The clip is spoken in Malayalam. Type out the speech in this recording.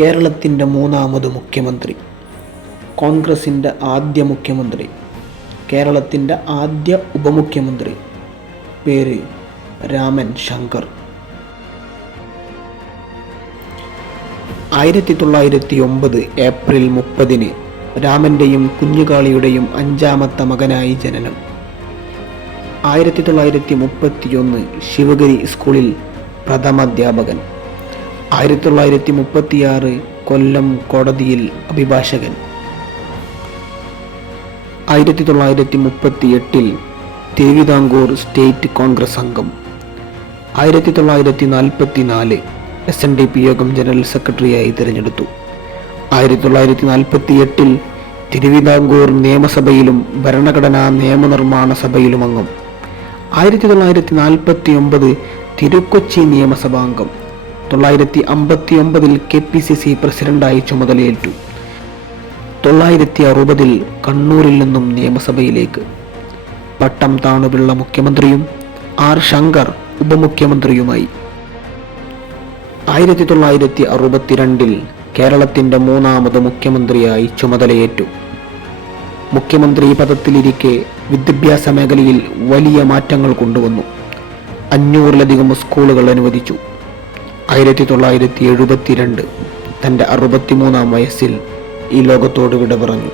കേരളത്തിന്റെ മൂന്നാമത് മുഖ്യമന്ത്രി കോൺഗ്രസിന്റെ ആദ്യ മുഖ്യമന്ത്രി കേരളത്തിന്റെ ആദ്യ ഉപമുഖ്യമന്ത്രി പേര് രാമൻ ശങ്കർ. ആയിരത്തി തൊള്ളായിരത്തി ഒമ്പത് ഏപ്രിൽ മുപ്പതിന് രാമന്റെയും കുഞ്ഞുകാളിയുടെയും അഞ്ചാമത്തെ മകനായി ജനനം. ആയിരത്തി തൊള്ളായിരത്തി മുപ്പത്തിയൊന്ന് ശിവഗിരി സ്കൂളിൽ പ്രഥമാധ്യാപകൻ. ആയിരത്തി തൊള്ളായിരത്തി മുപ്പത്തിയാറ് കൊല്ലം കോടതിയിൽ അഭിഭാഷകൻ. ആയിരത്തി തൊള്ളായിരത്തി മുപ്പത്തി എട്ടിൽ തിരുവിതാംകൂർ സ്റ്റേറ്റ് കോൺഗ്രസ് അംഗം. ആയിരത്തി തൊള്ളായിരത്തി നാൽപ്പത്തി നാല് എസ് എൻ ഡി പി യോഗം ജനറൽ സെക്രട്ടറിയായി തിരഞ്ഞെടുത്തു. ആയിരത്തി തൊള്ളായിരത്തി നാൽപ്പത്തി എട്ടിൽ തിരുവിതാംകൂർ നിയമസഭയിലും ഭരണഘടനാ നിയമനിർമ്മാണ സഭയിലും അംഗം. ആയിരത്തി തൊള്ളായിരത്തി നാൽപ്പത്തി ഒമ്പത് തിരുക്കൊച്ചി നിയമസഭാംഗം. തൊള്ളായിരത്തി അമ്പത്തി ഒമ്പതിൽ കെ പി സി സി പ്രസിഡന്റായി ചുമതലയേറ്റു. തൊള്ളായിരത്തി അറുപതിൽ കണ്ണൂരിൽ നിന്നും നിയമസഭയിലേക്ക്. പട്ടം താണുപിള്ള മുഖ്യമന്ത്രിയും ആർ ശങ്കർ ഉപമുഖ്യമന്ത്രിയുമായി. ആയിരത്തി തൊള്ളായിരത്തി അറുപത്തിരണ്ടിൽ കേരളത്തിന്റെ മൂന്നാമത് മുഖ്യമന്ത്രിയായി ചുമതലയേറ്റു. മുഖ്യമന്ത്രി പദത്തിലിരിക്കെ വിദ്യാഭ്യാസ മേഖലയിൽ വലിയ മാറ്റങ്ങൾ കൊണ്ടുവന്നു. അഞ്ഞൂറിലധികം സ്കൂളുകൾ അനുവദിച്ചു. ആയിരത്തി തൊള്ളായിരത്തി എഴുപത്തിരണ്ട് തന്റെ അറുപത്തിമൂന്നാം വയസ്സിൽ ഈ ലോകത്തോട് വിട പറഞ്ഞു.